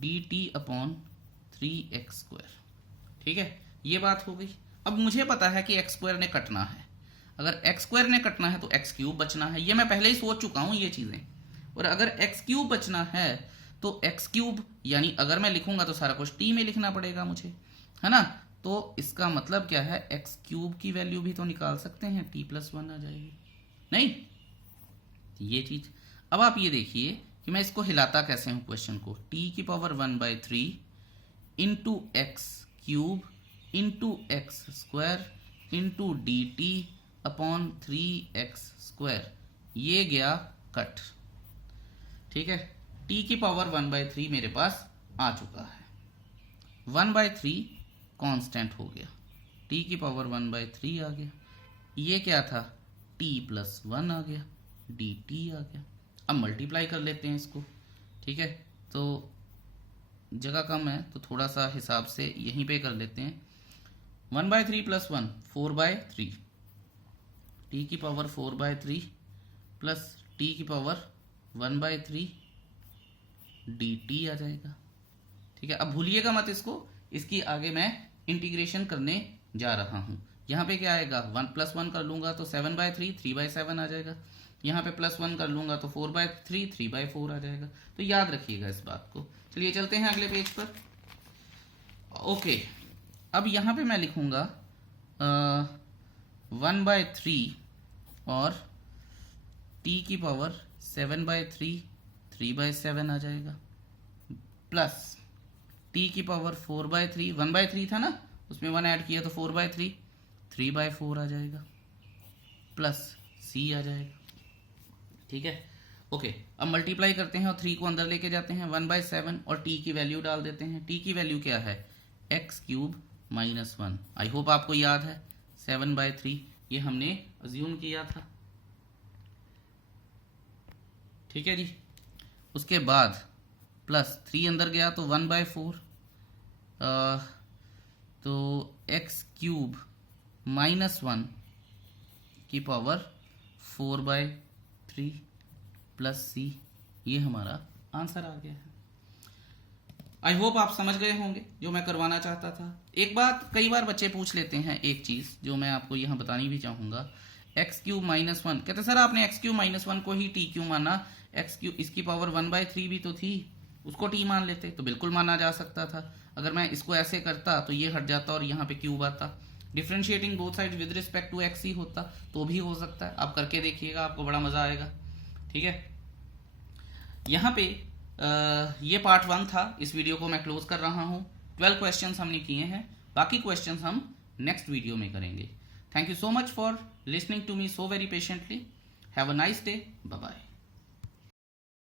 dt/3x²। ठीक है, ये बात हो गई। अब मुझे पता है कि x² ने कटना है, अगर x² ने कटना है तो x³ बचना है, ये मैं पहले ही सोच चुका हूं ये चीजें। और अगर x³ बचना है तो x³ यानी अगर मैं लिखूंगा तो सारा कुछ t में लिखना पड़ेगा मुझे, है ना। तो इसका मतलब क्या है, x³ की वैल्यू भी तो निकाल सकते हैं, t+1 आ जाएगी नहीं, ये चीज। अब आप ये देखिए कि मैं इसको हिलाता कैसे हूं क्वेश्चन को, t⁻1/3 into x³ into x² into dt/3x², ये गया कट। ठीक है, t⁻1/3 मेरे पास आ चुका है। 1/3 कांस्टेंट हो गया, t की पावर 1/3 आ गया। ये क्या था, t+1 आ गया, dt आ गया। अब मल्टीप्लाई कर लेते हैं इसको, ठीक है। तो जगह कम है तो थोड़ा सा हिसाब से यहीं पे कर लेते हैं। 1/3 + 1 4/3, t की पावर 4/3 प्लस t की पावर 1/3 dt आ जाएगा, ठीक है। अब भूलिएगा मत इसको, इसकी आगे मैं इंटीग्रेशन करने जा रहा हूं। यहाँ पे क्या आएगा, 1 + 1 कर लूंगा तो 7/3 3/7 आ जाएगा। यहाँ पे +1 कर लूंगा तो 4/3 3/4 आ जाएगा। तो याद रखिएगा इस बात को। चलिए चलते हैं अगले पेज पर। ओके, अब यहाँ पे मैं लिखूंगा 1/3 और t की पावर 7/3 3/7 आ जाएगा, प्लस t की पावर 4/3 1/3 था ना, उसमें 1 ऐड किया तो 4/3 3/4 आ जाएगा, प्लस c आ जाएगा, ठीक है। ओके, अब मल्टीप्लाई करते हैं और 3 को अंदर लेके जाते हैं, 1/7 और t की वैल्यू डाल देते हैं। t की वैल्यू क्या है, x³ - 1। आई होप आपको याद है 7/3 ये हमने अज्यूम किया था, ठीक है जी। उसके बाद प्लस 3 अंदर गया तो 1/4, तो x³ - 1 की पावर 4/3 प्लस c, ये हमारा आंसर आ गया है। आई होप आप समझ गए होंगे जो मैं करवाना चाहता था। एक बात कई बार बच्चे पूछ लेते हैं, एक चीज जो मैं आपको यहाँ बतानी भी चाहूंगा, x³ - 1 कहते सर आपने x³ - 1 को ही t क्यों माना, x³ इसकी पावर 1/3 भी तो थी, उसको t मान लेते तो बिल्कुल माना जा सकता था। अगर मैं इसको ऐसे करता तो ये हट जाता और यहाँ पे क्यूब आता, differentiating both side with respect to x ही होता तो भी हो सकता है। आप करके देखिएगा, आपको बड़ा मजा आएगा, ठीक है। यहाँ पे ये पार्ट 1 था, इस वीडियो को मैं क्लोज कर रहा हूँ। 12 क्वेश्चंस हमने किए हैं, बाकी क्वेश्चंस हम नेक्स्ट वीडियो में करेंगे। Thank you so much for listening to me so very patiently. Have a nice day, bye bye.